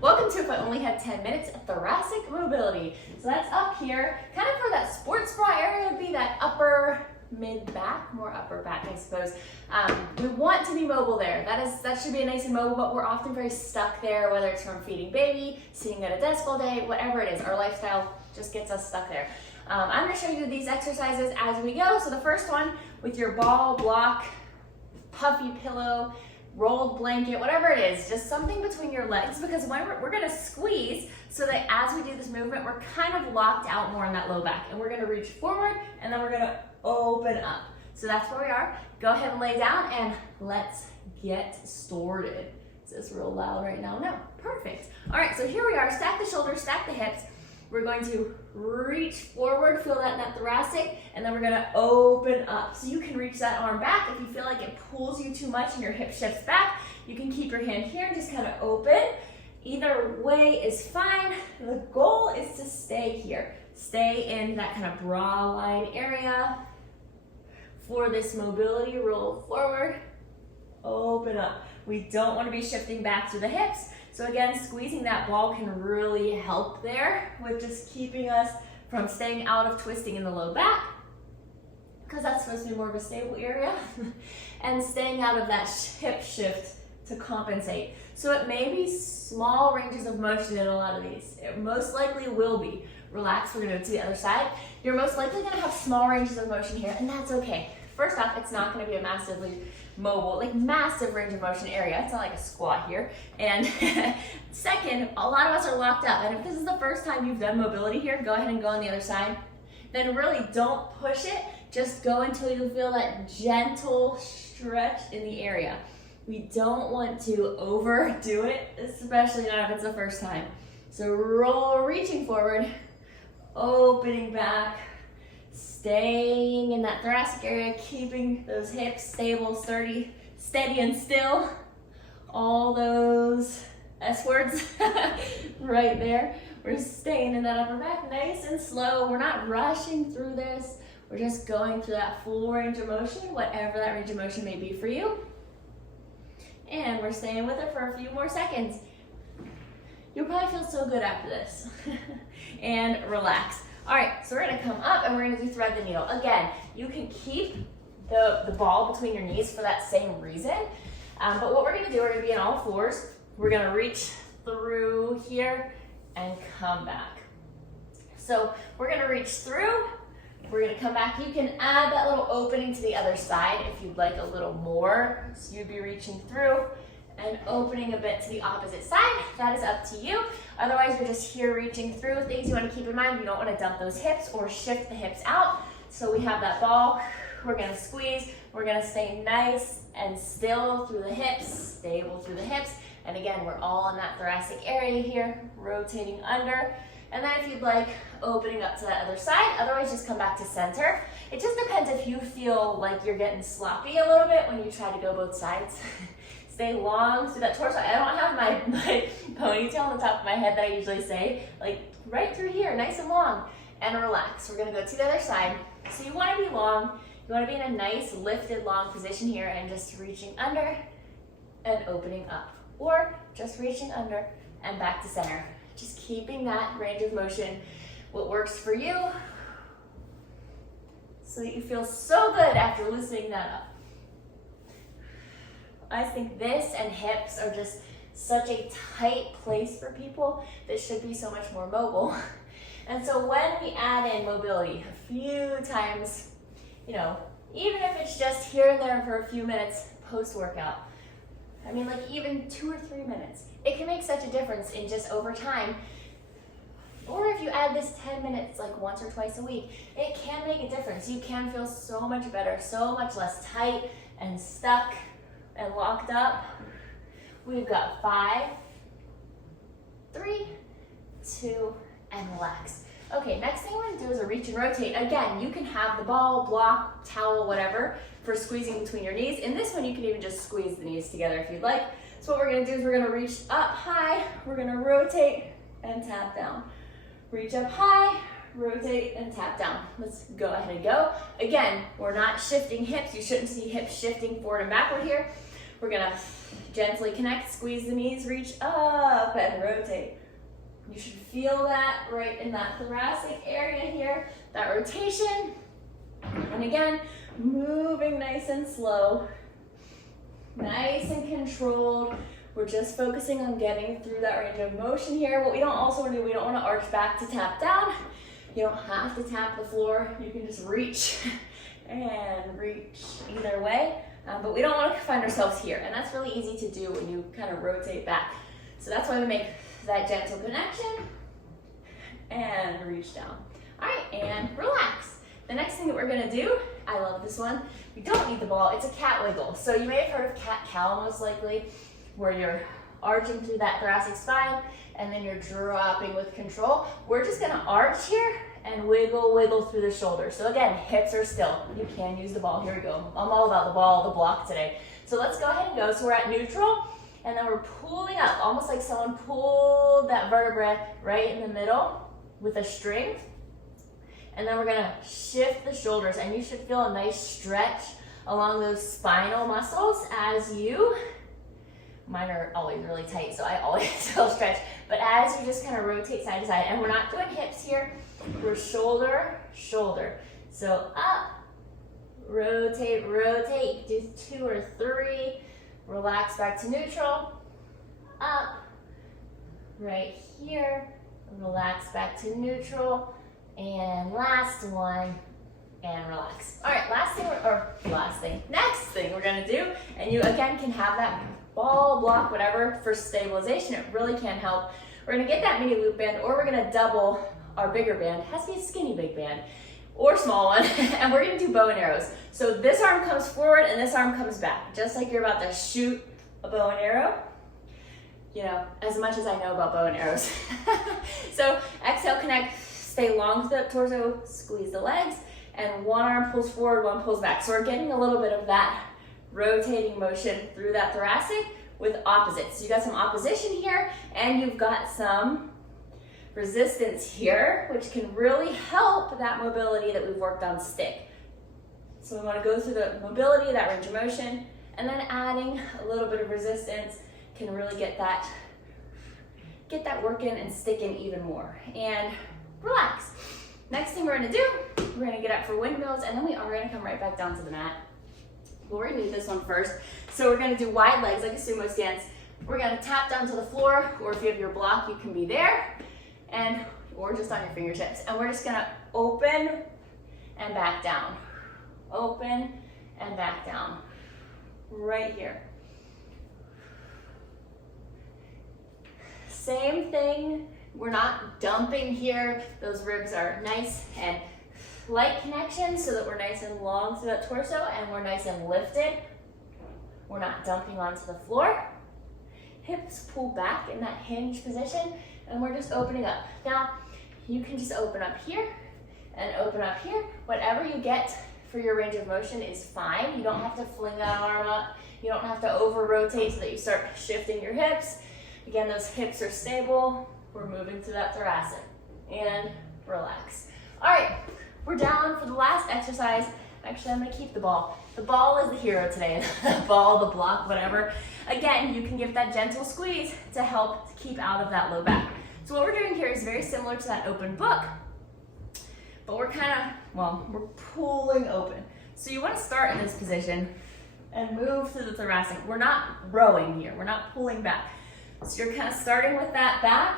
Welcome to If I Only Had 10 Minutes, Thoracic Mobility. So that's up here, kind of for that sports bra area would be that upper mid-back, more upper back, I suppose. We want to be mobile there. That should be nice and mobile, but we're often very stuck there, whether it's from feeding baby, sitting at a desk all day, whatever it is. Our lifestyle just gets us stuck there. I'm going to show you these exercises as we go. So the first one with your ball, block, puffy pillow, rolled blanket, whatever it is, just something between your legs, because when we're going to squeeze so that as we do this movement, we're kind of locked out more in that low back, and we're going to reach forward and then we're going to open up. So that's where we are. Go ahead and lay down and let's get started. Is this real loud right now? No, perfect. All right, so here we are. Stack the shoulders, stack the hips. We're going to reach forward, feel that in that thoracic, and then we're gonna open up. So you can reach that arm back. If you feel like it pulls you too much and your hip shifts back, you can keep your hand here and just kind of open. Either way is fine. The goal is to stay here. Stay in that kind of bra line area for this mobility. Roll forward, open up. We don't want to be shifting back to the hips. So again, squeezing that ball can really help there with just keeping us from staying out of twisting in the low back, because that's supposed to be more of a stable area, and staying out of that hip shift to compensate. So it may be small ranges of motion in a lot of these. It most likely will be. Relax, we're gonna go to the other side. You're most likely gonna have small ranges of motion here, and that's okay. First off, it's not gonna be a massively mobile, like massive range of motion area. It's not like a squat here. And second, a lot of us are locked up. And if this is the first time you've done mobility here, go ahead and go on the other side. Then really don't push it. Just go until you feel that gentle stretch in the area. We don't want to overdo it, especially not if it's the first time. So reaching forward, opening back, staying in that thoracic area, keeping those hips stable, sturdy, steady and still. All those S words right there. We're staying in that upper back, nice and slow. We're not rushing through this. We're just going through that full range of motion, whatever that range of motion may be for you. And we're staying with it for a few more seconds. You'll probably feel so good after this. And relax. All right, so we're gonna come up and we're gonna do thread the needle. Again, you can keep the ball between your knees for that same reason. But what we're gonna do, we're gonna be on all fours. We're gonna reach through here and come back. So we're gonna reach through, we're gonna come back. You can add that little opening to the other side if you'd like a little more. So you'd be reaching through and opening a bit to the opposite side. That is up to you. Otherwise, you're just here reaching through. Things you want to keep in mind, you don't want to dump those hips or shift the hips out. So we have that ball, we're gonna squeeze, we're gonna stay nice and still through the hips, stable through the hips. And again, we're all in that thoracic area here, rotating under. And then if you'd like, opening up to that other side. Otherwise, just come back to center. It just depends if you feel like you're getting sloppy a little bit when you try to go both sides. Stay long through that torso. I don't have my ponytail on the top of my head that I usually say, like right through here, nice and long. And relax. We're gonna go to the other side. So you wanna be long. You wanna be in a nice lifted long position here and just reaching under and opening up. Or just reaching under and back to center. Just keeping that range of motion, what works for you, so that you feel so good after loosening that up. I think this and hips are just such a tight place for people that should be so much more mobile. And so when we add in mobility a few times, you know, even if it's just here and there for a few minutes post-workout, I mean like even 2 or 3 minutes, it can make such a difference in just over time. Or if you add this 10 minutes like once or twice a week, it can make a difference. You can feel so much better, so much less tight and stuck and locked up. We've got 5, 3, 2, and relax. Okay, next thing we're gonna do is a reach and rotate. Again, you can have the ball, block, towel, whatever, for squeezing between your knees. In this one, you can even just squeeze the knees together if you'd like. So what we're gonna do is we're gonna reach up high, we're gonna rotate and tap down. Reach up high, rotate and tap down. Let's go ahead and go. Again, we're not shifting hips. You shouldn't see hips shifting forward and backward here. We're gonna gently connect, squeeze the knees, reach up and rotate. You should feel that right in that thoracic area here, that rotation. And again, moving nice and slow, nice and controlled. We're just focusing on getting through that range of motion here. What we don't also want to do, we don't want to arch back to tap down. You don't have to tap the floor. You can just reach and reach either way. But we don't want to find ourselves here. And that's really easy to do when you kind of rotate back. So that's why we make that gentle connection and reach down. All right, and relax. The next thing that we're gonna do, I love this one. We don't need the ball, it's a cat wiggle. So you may have heard of cat-cow most likely, where you're arching through that thoracic spine and then you're dropping with control. We're just gonna arch here and wiggle, wiggle through the shoulders. So again, hips are still. You can use the ball. Here we go. I'm all about the ball, the block today. So let's go ahead and go. So we're at neutral, and then we're pulling up, almost like someone pulled that vertebra right in the middle with a string. And then we're gonna shift the shoulders, and you should feel a nice stretch along those spinal muscles as you, mine are always really tight, so I always feel stretch, but as you just kind of rotate side to side, and we're not doing hips here, we're shoulder, shoulder. So up, rotate, rotate, do 2 or 3, relax back to neutral, up, right here, relax back to neutral, and last one, and relax. All right, next thing we're gonna do, and you again can have that ball, block, whatever for stabilization. It really can help. We're gonna get that mini loop band, or we're gonna double our bigger band. It has to be a skinny big band or small one, and we're gonna do bow and arrows. So this arm comes forward and this arm comes back, just like you're about to shoot a bow and arrow. You know, as much as I know about bow and arrows. So exhale, connect, stay long through the torso, squeeze the legs, and one arm pulls forward, one pulls back. So we're getting a little bit of that rotating motion through that thoracic with opposites. So you got some opposition here, and you've got some resistance here, which can really help that mobility that we've worked on stick. So we want to go through the mobility, that range of motion, and then adding a little bit of resistance can really get that working and sticking even more. And relax. Next thing we're gonna do, we're gonna get up for windmills, and then we are gonna come right back down to the mat. But we're gonna do this one first. So we're gonna do wide legs like a sumo stance. We're gonna tap down to the floor, or if you have your block, you can be there, or just on your fingertips. And we're just gonna open and back down. Open and back down. Right here. Same thing, we're not dumping here. Those ribs are nice and light connection so that we're nice and long through that torso and we're nice and lifted. We're not dumping onto the floor. Hips pull back in that hinge position and we're just opening up. Now, you can just open up here and open up here. Whatever you get for your range of motion is fine. You don't have to fling that arm up. You don't have to over rotate so that you start shifting your hips. Again, those hips are stable. We're moving through that thoracic and relax. All right, we're down for the last exercise. Actually, I'm gonna keep the ball. The ball is the hero today. The ball, the block, whatever. Again, you can give that gentle squeeze to help keep out of that low back. So what we're doing here is very similar to that open book, but we're we're pulling open. So you wanna start in this position and move through the thoracic. We're not rowing here, we're not pulling back. So you're kind of starting with that back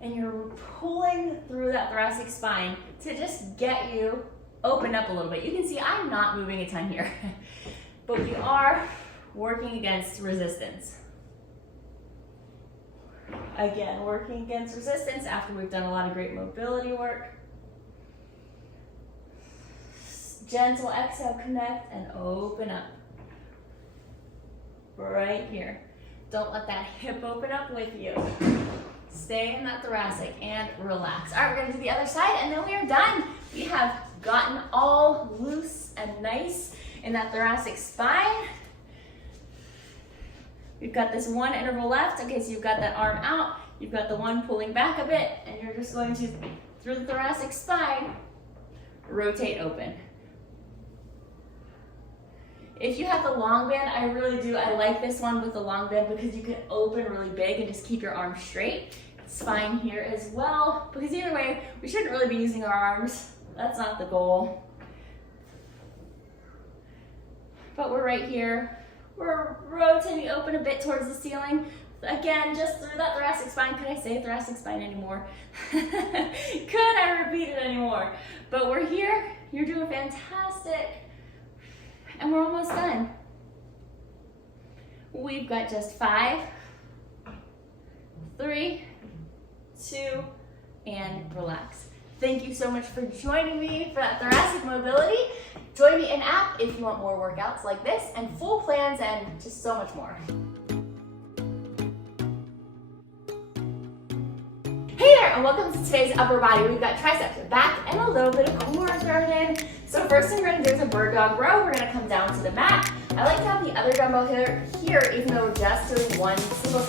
and you're pulling through that thoracic spine to just get you opened up a little bit. You can see I'm not moving a ton here, but we are working against resistance. Again, working against resistance after we've done a lot of great mobility work. Gentle exhale, connect and open up. Right here. Don't let that hip open up with you. Stay in that thoracic and relax. All right, we're gonna do the other side and then we are done. We have gotten all loose and nice in that thoracic spine. We've got this one interval left. Okay, so you've got that arm out. You've got the one pulling back a bit and you're just going to, through the thoracic spine, rotate open. If you have the long band, I really do. I like this one with the long band because you can open really big and just keep your arms straight. It's fine here as well, because either way, we shouldn't really be using our arms. That's not the goal. But we're right here. We're rotating open a bit towards the ceiling. Again, just through that thoracic spine. Could I say thoracic spine anymore? Could I repeat it anymore? But we're here. You're doing fantastic. And we're almost done. We've got just 5, 3, 2, and relax. Thank you so much for joining me for that thoracic mobility. Join me in app if you want more workouts like this and full plans and just so much more. Hey there, and welcome to today's upper body. We've got triceps, back, and a little bit of core thrown in. So first thing we're gonna do is a bird dog row. We're gonna come down to the mat. I like to have the other dumbbell here even though we're just doing one single side.